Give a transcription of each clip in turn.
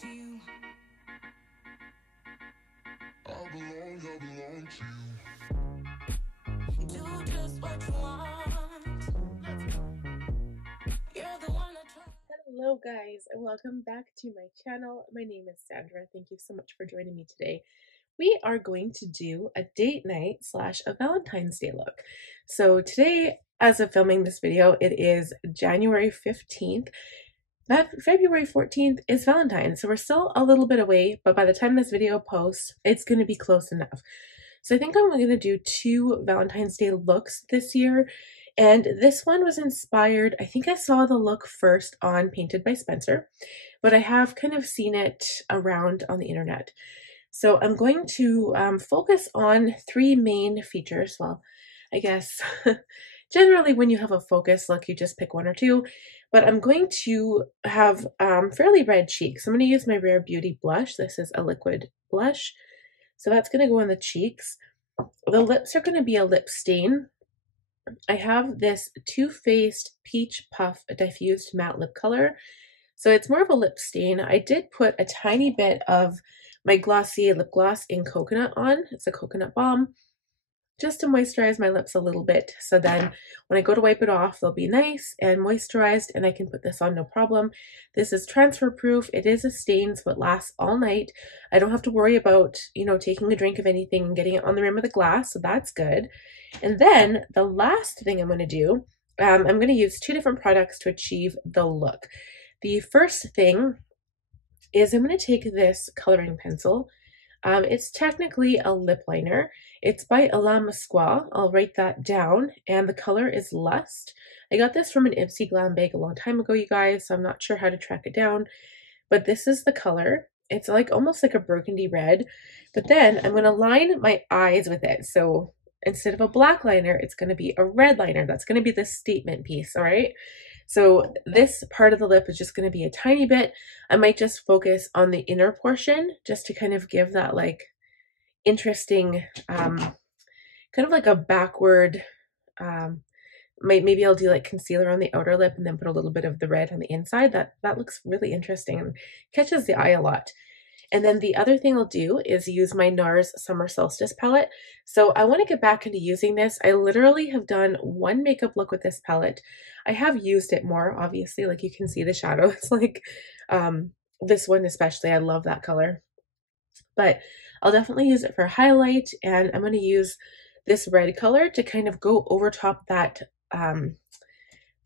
to you. I belong to you. Do just what you want. You're the one I trust. Hello guys, and welcome back to my channel. My name is Sandra. Thank you so much for joining me today. We are going to do a date night slash a Valentine's Day look. So today, as of filming this video, it is January 15th. That February 14th is Valentine's, so we're still a little bit away, but by the time this video posts, it's going to be close enough. So I think I'm going to do two Valentine's Day looks this year, and this one was inspired, I think I saw the look first on Painted by Spencer, but I have kind of seen it around on the internet. So I'm going to focus on three main features. Well, I guess generally when you have a focus look, you just pick one or two, but I'm going to have fairly red cheeks. I'm going to use my Rare Beauty blush. This is a liquid blush. So that's going to go on the cheeks. The lips are going to be a lip stain. I have this Too Faced Peach Puff Diffused Matte Lip Color. So it's more of a lip stain. I did put a tiny bit of my Glossier lip gloss in Coconut on. It's a coconut balm, just to moisturize my lips a little bit. So then when I go to wipe it off, they'll be nice and moisturized, and I can put this on no problem. This is transfer proof. It is a stain, so it lasts all night. I don't have to worry about, taking a drink of anything and getting it on the rim of the glass, so that's good. And then the last thing I'm going to do, I'm going to use two different products to achieve the look. The first thing is I'm going to take this coloring pencil. It's technically a lip liner. It's by Alain Mascara. I'll write that down. And the color is Lust. I got this from an Ipsy Glam bag a long time ago, you guys, so I'm not sure how to track it down. But this is the color. It's like almost like a burgundy red. But then I'm going to line my eyes with it. So instead of a black liner, it's going to be a red liner. That's going to be the statement piece, all right? So this part of the lip is just going to be a tiny bit. I might just focus on the inner portion just to kind of give that like interesting, kind of like a backward, maybe I'll do like concealer on the outer lip and then put a little bit of the red on the inside. That looks really interesting and catches the eye a lot. And then the other thing I'll do is use my Nars Summer Solstice palette. So I want to get back into using this. I literally have done one makeup look with this palette. I have used it more, obviously, like you can see the shadow. It's like this one especially. I love that color. But I'll definitely use it for highlight, and I'm going to use this red color to kind of go over top that the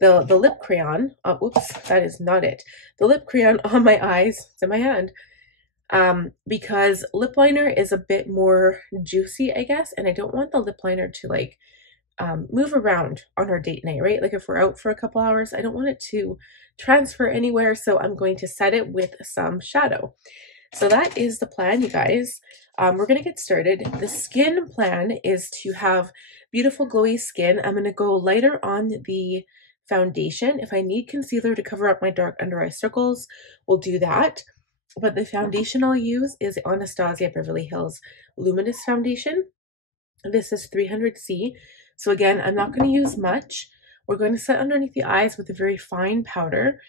lip crayon. Oh, oops, that is not it. The lip crayon on my eyes. It's in my hand. Because lip liner is a bit more juicy, I guess, and I don't want the lip liner to like move around on our date night, right? Like if we're out for a couple hours, I don't want it to transfer anywhere, so I'm going to set it with some shadow. So that is the plan, you guys. We're going to get started. The skin plan is to have beautiful glowy skin. I'm going to go lighter on the foundation. If I need concealer to cover up my dark under eye circles, we'll do that. But the foundation I'll use is Anastasia Beverly Hills Luminous foundation. This is 300C. So again, I'm not going to use much. We're going to set underneath the eyes with a very fine powder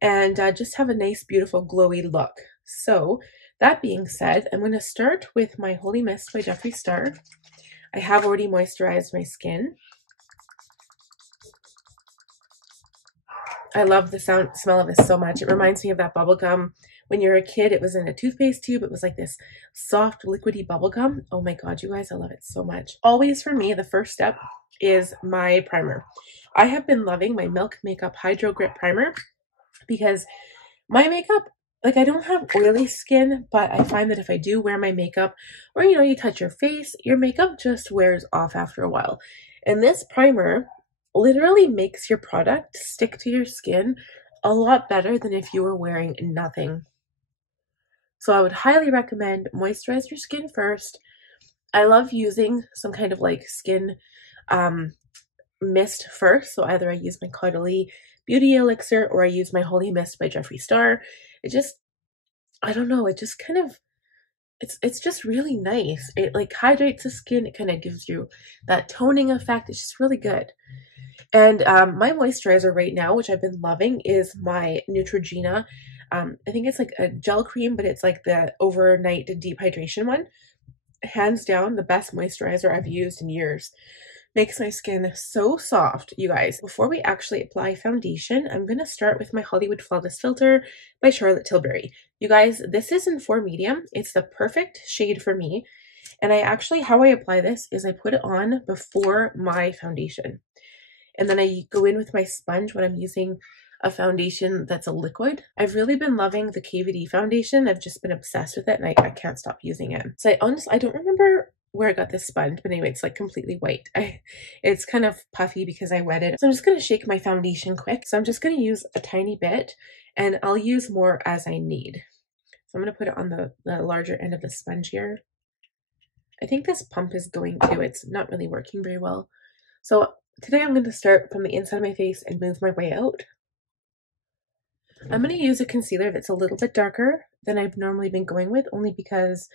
and just have a nice, beautiful, glowy look. So that being said, I'm going to start with my Holy Mist by Jeffree Star. I have already moisturized my skin. I love the smell of this so much. It reminds me of that bubble gum. When you're a kid, it was in a toothpaste tube. It was like this soft, liquidy bubble gum. Oh my God, you guys, I love it so much. Always for me, the first step is my primer. I have been loving my Milk Makeup Hydrogrip primer because my makeup, like I don't have oily skin, but I find that if I do wear my makeup or, you touch your face, your makeup just wears off after a while. And this primer literally makes your product stick to your skin a lot better than if you were wearing nothing. So I would highly recommend moisturize your skin first. I love using some kind of like skin mist first. So either I use my Caudalie Beauty Elixir or I use my Holy Mist by Jeffree Star. It just, I don't know, it just kind of, it's just really nice. It like hydrates the skin. It kind of gives you that toning effect. It's just really good. And my moisturizer right now, which I've been loving, is my Neutrogena I think it's like a gel cream, but it's like the overnight deep hydration one. Hands down, the best moisturizer I've used in years. Makes my skin so soft, you guys. Before we actually apply foundation, I'm going to start with my Hollywood Flawless Filter by Charlotte Tilbury. You guys, this is in 4 medium. It's the perfect shade for me. And how I apply this is I put it on before my foundation. And then I go in with my sponge when I'm using a foundation that's a liquid. I've really been loving the KVD foundation. I've just been obsessed with it and I can't stop using it. So I don't remember where I got this sponge, but anyway, it's like completely white. It's kind of puffy because I wet it. So I'm just going to shake my foundation quick. So I'm just going to use a tiny bit and I'll use more as I need. So I'm going to put it on the larger end of the sponge here. I think this pump is going too. It's not really working very well. So today I'm going to start from the inside of my face and move my way out. I'm going to use a concealer that's a little bit darker than I've normally been going with, only because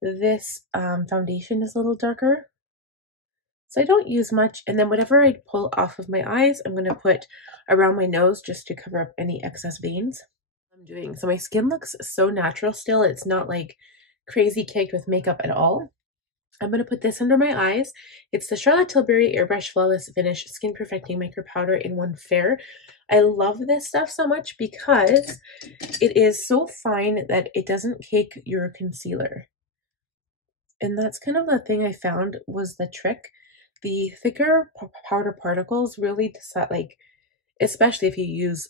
this foundation is a little darker. So I don't use much, and then whatever I pull off of my eyes, I'm going to put around my nose just to cover up any excess veins. So my skin looks so natural still. It's not like crazy caked with makeup at all. I'm going to put this under my eyes. It's the Charlotte Tilbury Airbrush Flawless Finish Skin Perfecting Micro Powder in 1 Fair. I love this stuff so much because it is so fine that it doesn't cake your concealer. And that's kind of the thing I found was the trick. The thicker powder particles really decide, like, especially if you use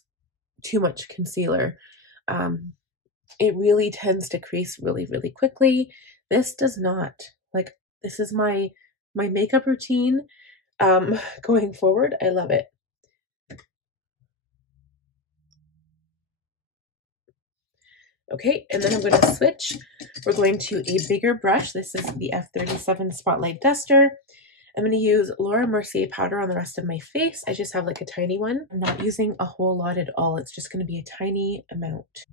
too much concealer, it really tends to crease really, really quickly. This does not. Like, this is my makeup routine going forward. I love it. Okay, and then I'm going to switch. We're going to a bigger brush. This is the F37 Spotlight Duster. I'm going to use Laura Mercier powder on the rest of my face. I just have like a tiny one. I'm not using a whole lot at all. It's just going to be a tiny amount.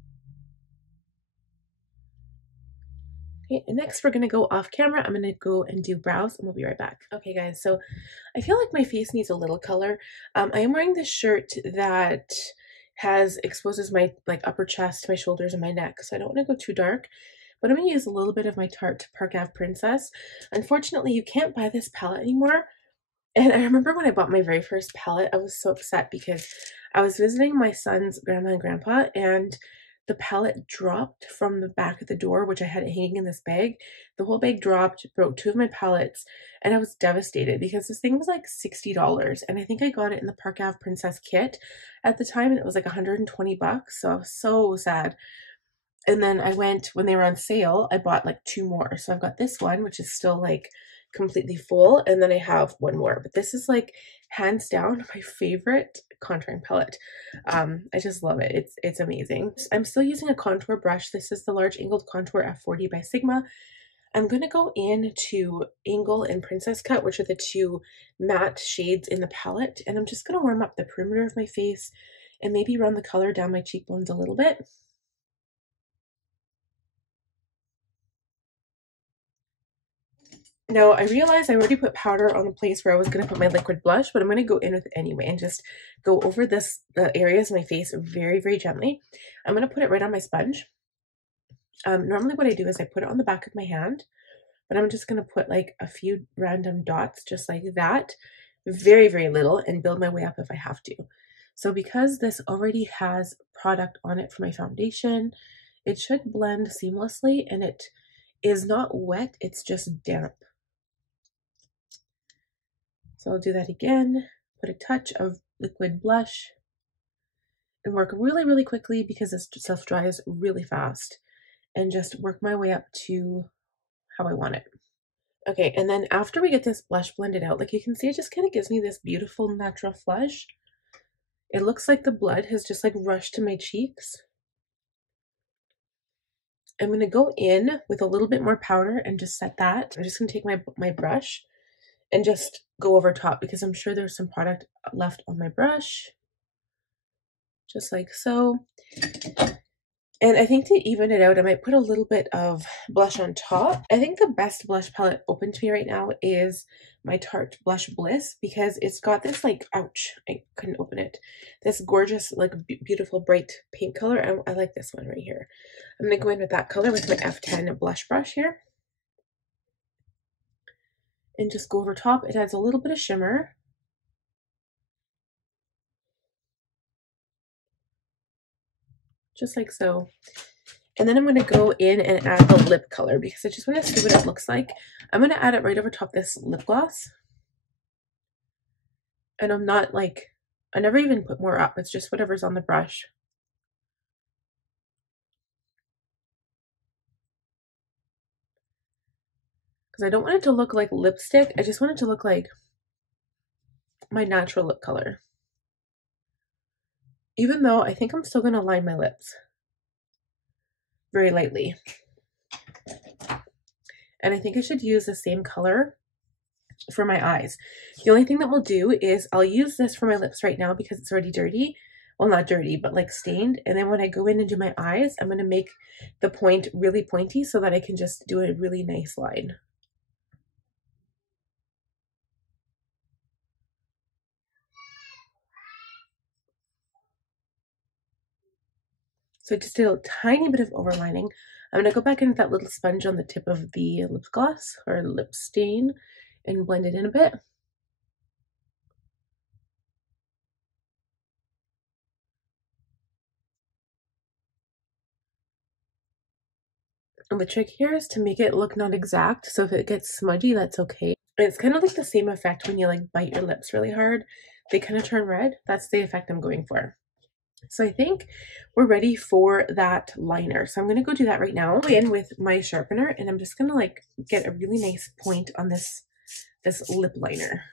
Okay, and next we're going to go off camera. I'm going to go and do brows and we'll be right back. Okay guys, so I feel like my face needs a little color. I am wearing this shirt that exposes my upper chest, my shoulders, and my neck, so I don't want to go too dark. But I'm going to use a little bit of my Tarte Park Ave Princess. Unfortunately, you can't buy this palette anymore. And I remember when I bought my very first palette, I was so upset because I was visiting my son's grandma and grandpa, and the palette dropped from the back of the door, which I had it hanging in this bag. The whole bag dropped, broke 2 of my palettes, and I was devastated because this thing was like $60. And I think I got it in the Park Ave Princess kit at the time, and it was like 120 bucks. So I was so sad. And then I went, when they were on sale, I bought like 2 more. So I've got this one, which is still like completely full. And then I have 1 more, but this is like hands down my favorite contouring palette. I just love it. It's amazing. I'm still using a contour brush. This is the Large Angled Contour F40 by Sigma. I'm going to go into Angle and Princess Cut, which are the 2 matte shades in the palette. And I'm just going to warm up the perimeter of my face and maybe run the color down my cheekbones a little bit. Now, I realized I already put powder on the place where I was going to put my liquid blush, but I'm going to go in with it anyway and just go over the areas of my face very, very gently. I'm going to put it right on my sponge. Normally what I do is I put it on the back of my hand, but I'm just going to put like a few random dots just like that, very, very little, and build my way up if I have to. So because this already has product on it for my foundation, it should blend seamlessly, and it is not wet, it's just damp. So I'll do that again, put a touch of liquid blush, and work really, really quickly because this stuff dries really fast, and just work my way up to how I want it. Okay, and then after we get this blush blended out, like you can see, it just kind of gives me this beautiful natural flush. It looks like the blood has just like rushed to my cheeks. I'm going to go in with a little bit more powder and just set that. I'm just going to take my brush and just go over top because I'm sure there's some product left on my brush. Just like so. And I think to even it out, I might put a little bit of blush on top. I think the best blush palette open to me right now is my Tarte Blush Bliss, because it's got this like, ouch, I couldn't open it. This gorgeous, like beautiful bright pink color. I like this one right here. I'm going to go in with that color with my F10 blush brush here. And just go over top. It adds a little bit of shimmer. Just like so. And then I'm going to go in and add the lip color because I just want to see what it looks like. I'm going to add it right over top this lip gloss. And I'm not like, I never even put more up. It's just whatever's on the brush. Because I don't want it to look like lipstick. I just want it to look like my natural lip color. Even though I think I'm still going to line my lips very lightly. And I think I should use the same color for my eyes. The only thing that we'll do is I'll use this for my lips right now because it's already dirty. Well, not dirty, but like stained. And then when I go in and do my eyes, I'm going to make the point really pointy so that I can just do a really nice line. So I just did a tiny bit of overlining. I'm going to go back in with that little sponge on the tip of the lip gloss or lip stain and blend it in a bit. And the trick here is to make it look not exact. So if it gets smudgy, that's okay. And it's kind of like the same effect when you like bite your lips really hard. They kind of turn red. That's the effect I'm going for. So I think we're ready for that liner. So I'm going to go do that right now. I'll go in with my sharpener and I'm just going to like get a really nice point on this lip liner.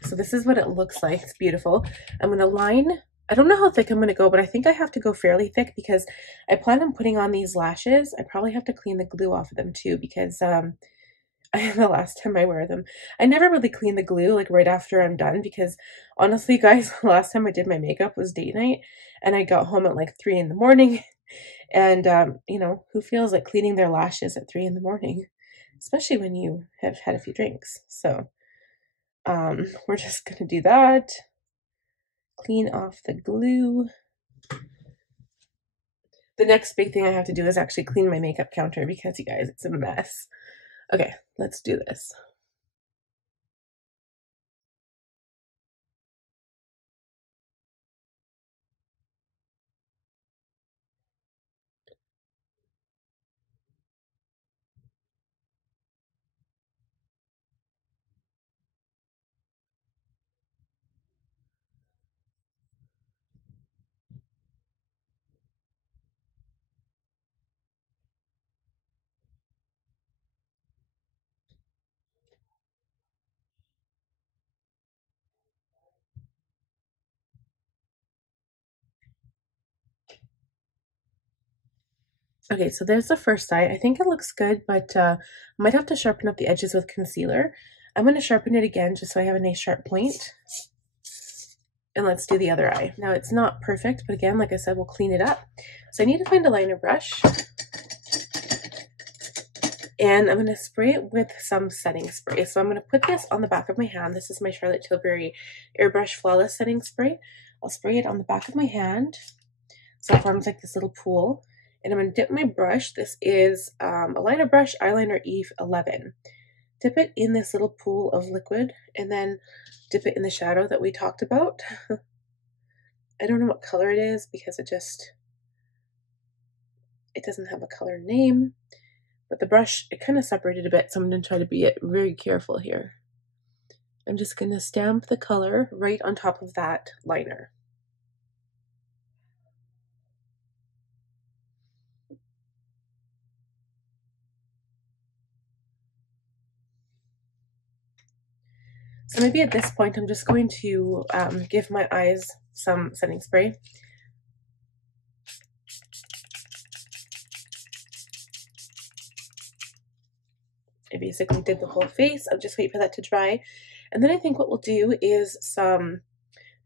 So this is what it looks like. It's beautiful. I'm going to line, I don't know how thick I'm going to go, but I think I have to go fairly thick because I plan on putting on these lashes. I probably have to clean the glue off of them too because the last time I wear them, I never really clean the glue like right after I'm done because honestly guys, the last time I did my makeup was date night and I got home at like 3 in the morning and you know, who feels like cleaning their lashes at 3 in the morning, especially when you have had a few drinks. So we're just gonna do that, clean off the glue. The next big thing I have to do is actually clean my makeup counter because you guys, it's a mess. Okay, let's do this. Okay, so there's the first eye. I think it looks good, but I might have to sharpen up the edges with concealer. I'm going to sharpen it again just so I have a nice sharp point. And let's do the other eye. Now it's not perfect, but again, like I said, we'll clean it up. So I need to find a liner brush. And I'm going to spray it with some setting spray. So I'm going to put this on the back of my hand. This is my Charlotte Tilbury Airbrush Flawless Setting Spray. I'll spray it on the back of my hand so it forms like this little pool. And I'm going to dip my brush. This is a liner brush, eyeliner Eve 11. Dip it in this little pool of liquid and then dip it in the shadow that we talked about. I don't know what color it is because it doesn't have a color name. But the brush, it kind of separated a bit, so I'm going to try to be very careful here. I'm just going to stamp the color right on top of that liner. So maybe at this point, I'm just going to give my eyes some setting spray. I basically did the whole face. I'll just wait for that to dry. And then I think what we'll do is some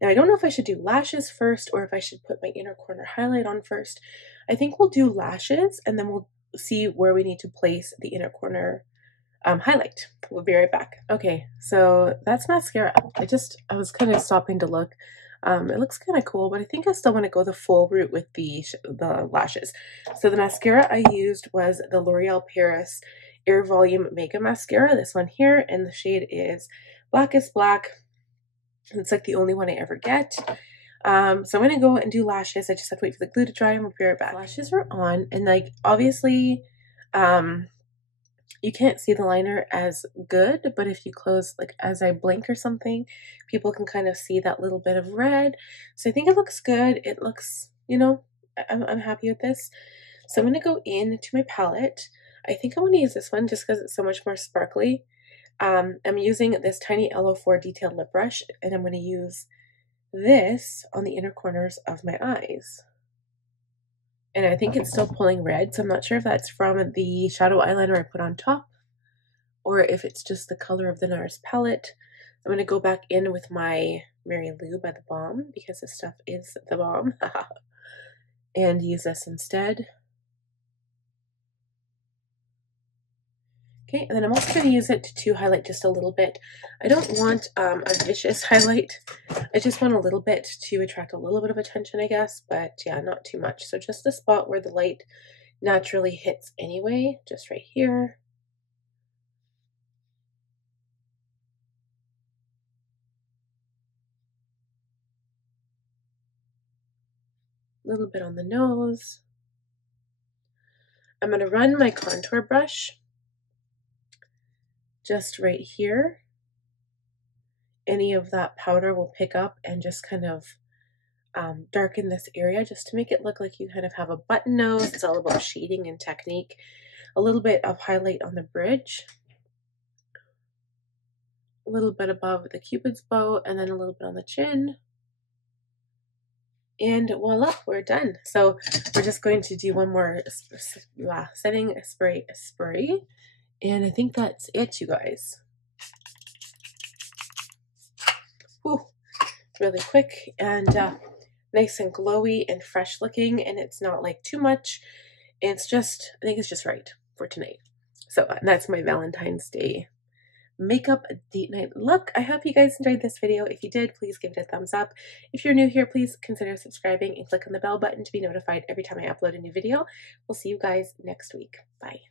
Now I don't know if I should do lashes first or if I should put my inner corner highlight on first. I think we'll do lashes and then we'll see where we need to place the inner corner highlight. We'll be right back. Okay, so that's mascara. I was kind of stopping to look. It looks kind of cool, but I think I still want to go the full route with the lashes. So the mascara I used was the L'Oreal Paris Air Volume Mega Mascara, this one here, and the shade is Blackest Black. It's like the only one I ever get. So I'm going to go and do lashes. I just have to wait for the glue to dry and we'll be right back. Lashes are on, and like obviously you can't see the liner as good, but if you close, like as I blink or something, people can kind of see that little bit of red. So I think it looks good. It looks, you know, I'm happy with this. So I'm going to go into my palette. I think I'm going to use this one just because it's so much more sparkly. I'm using this tiny LO4 detailed lip brush, and I'm going to use this on the inner corners of my eyes. And I think it's still pulling red, so I'm not sure if that's from the shadow eyeliner I put on top or if it's just the color of the Nars palette. I'm going to go back in with my Mary Lou by the Balm because this stuff is the bomb and use this instead. Okay, and then I'm also going to use it to highlight just a little bit. I don't want a vicious highlight. I just want a little bit to attract a little bit of attention, I guess, but yeah, not too much. So just the spot where the light naturally hits anyway, just right here. A little bit on the nose. I'm going to run my contour brush just right here. Any of that powder will pick up and just kind of darken this area just to make it look like you kind of have a button nose. It's all about shading and technique. A little bit of highlight on the bridge, a little bit above the Cupid's bow, and then a little bit on the chin. And voila, we're done. So we're just going to do one more setting spray. And I think that's it, you guys. Whew, really quick and nice and glowy and fresh looking, and it's not like too much. It's just, I think it's just right for tonight. So that's my Valentine's Day makeup date night look. I hope you guys enjoyed this video. If you did, please give it a thumbs up. If you're new here, please consider subscribing and click on the bell button to be notified every time I upload a new video. We'll see you guys next week. Bye.